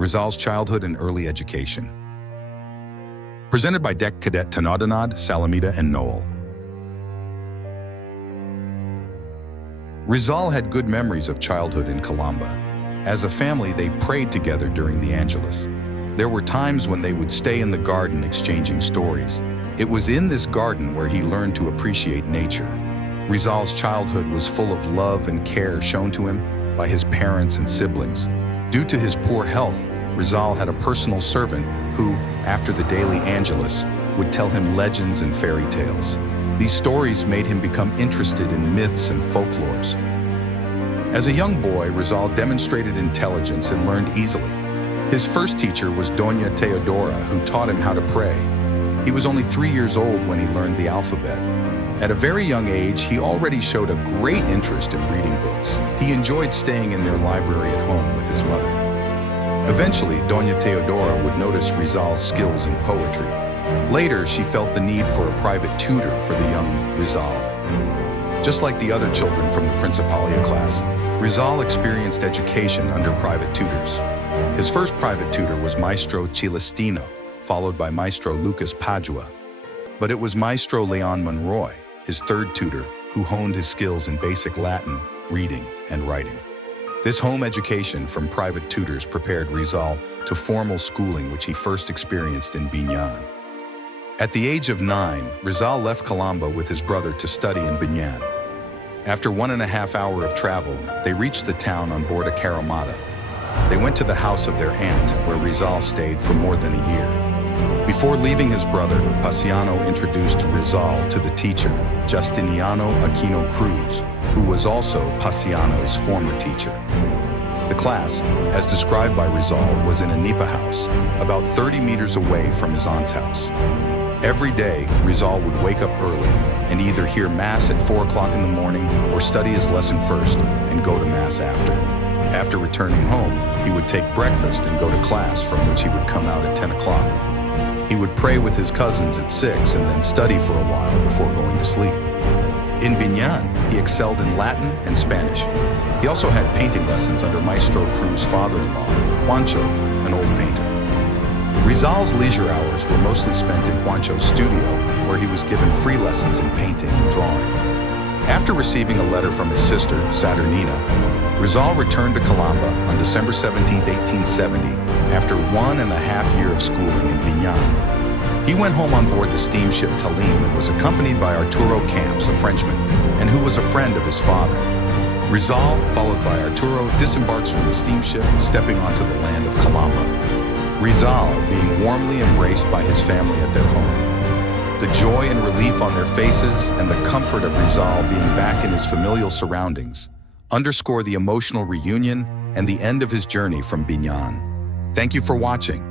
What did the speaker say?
Rizal's childhood and early education. Presented by Deck Cadet Tanudtanud, Salamida, and Noel. Rizal had good memories of childhood in Calamba. As a family, they prayed together during the Angelus. There were times when they would stay in the garden exchanging stories. It was in this garden where he learned to appreciate nature. Rizal's childhood was full of love and care shown to him by his parents and siblings. Due to his poor health, Rizal had a personal servant who, after the daily Angelus, would tell him legends and fairy tales. These stories made him become interested in myths and folklores. As a young boy, Rizal demonstrated intelligence and learned easily. His first teacher was Doña Teodora, who taught him how to pray. He was only 3 years old when he learned the alphabet. At a very young age, he already showed a great interest in reading books. He enjoyed staying in their library at home with his mother. Eventually, Doña Teodora would notice Rizal's skills in poetry. Later, she felt the need for a private tutor for the young Rizal. Just like the other children from the Principalia class, Rizal experienced education under private tutors. His first private tutor was Maestro Celestino, followed by Maestro Lucas Padua. But it was Maestro Leon Monroy, his third tutor, who honed his skills in basic Latin, reading, and writing. This home education from private tutors prepared Rizal to formal schooling, which he first experienced in Biñan. At the age of 9, Rizal left Calamba with his brother to study in Biñan. After 1.5 hours of travel, they reached the town on board a caramata. They went to the house of their aunt, where Rizal stayed for more than a year. Before leaving his brother, Paciano introduced Rizal to the teacher, Justiniano Aquino Cruz, who was also Paciano's former teacher. The class, as described by Rizal, was in a nipa house, about 30 meters away from his aunt's house. Every day, Rizal would wake up early and either hear Mass at 4 o'clock in the morning or study his lesson first and go to Mass after. After returning home, he would take breakfast and go to class, from which he would come out at 10 o'clock. He would pray with his cousins at 6 and then study for a while before going to sleep. In Biñan, he excelled in Latin and Spanish. He also had painting lessons under Maestro Cruz's father-in-law, Juancho, an old painter. Rizal's leisure hours were mostly spent in Juancho's studio, where he was given free lessons in painting and drawing. After receiving a letter from his sister, Saturnina, Rizal returned to Calamba on December 17, 1870, after 1.5 years of schooling in Biñan. He went home on board the steamship Talim and was accompanied by Arturo Camps, a Frenchman, and who was a friend of his father. Rizal, followed by Arturo, disembarks from the steamship, stepping onto the land of Calamba. Rizal being warmly embraced by his family at their home. The joy and relief on their faces and the comfort of Rizal being back in his familial surroundings underscore the emotional reunion and the end of his journey from Biñan. Thank you for watching.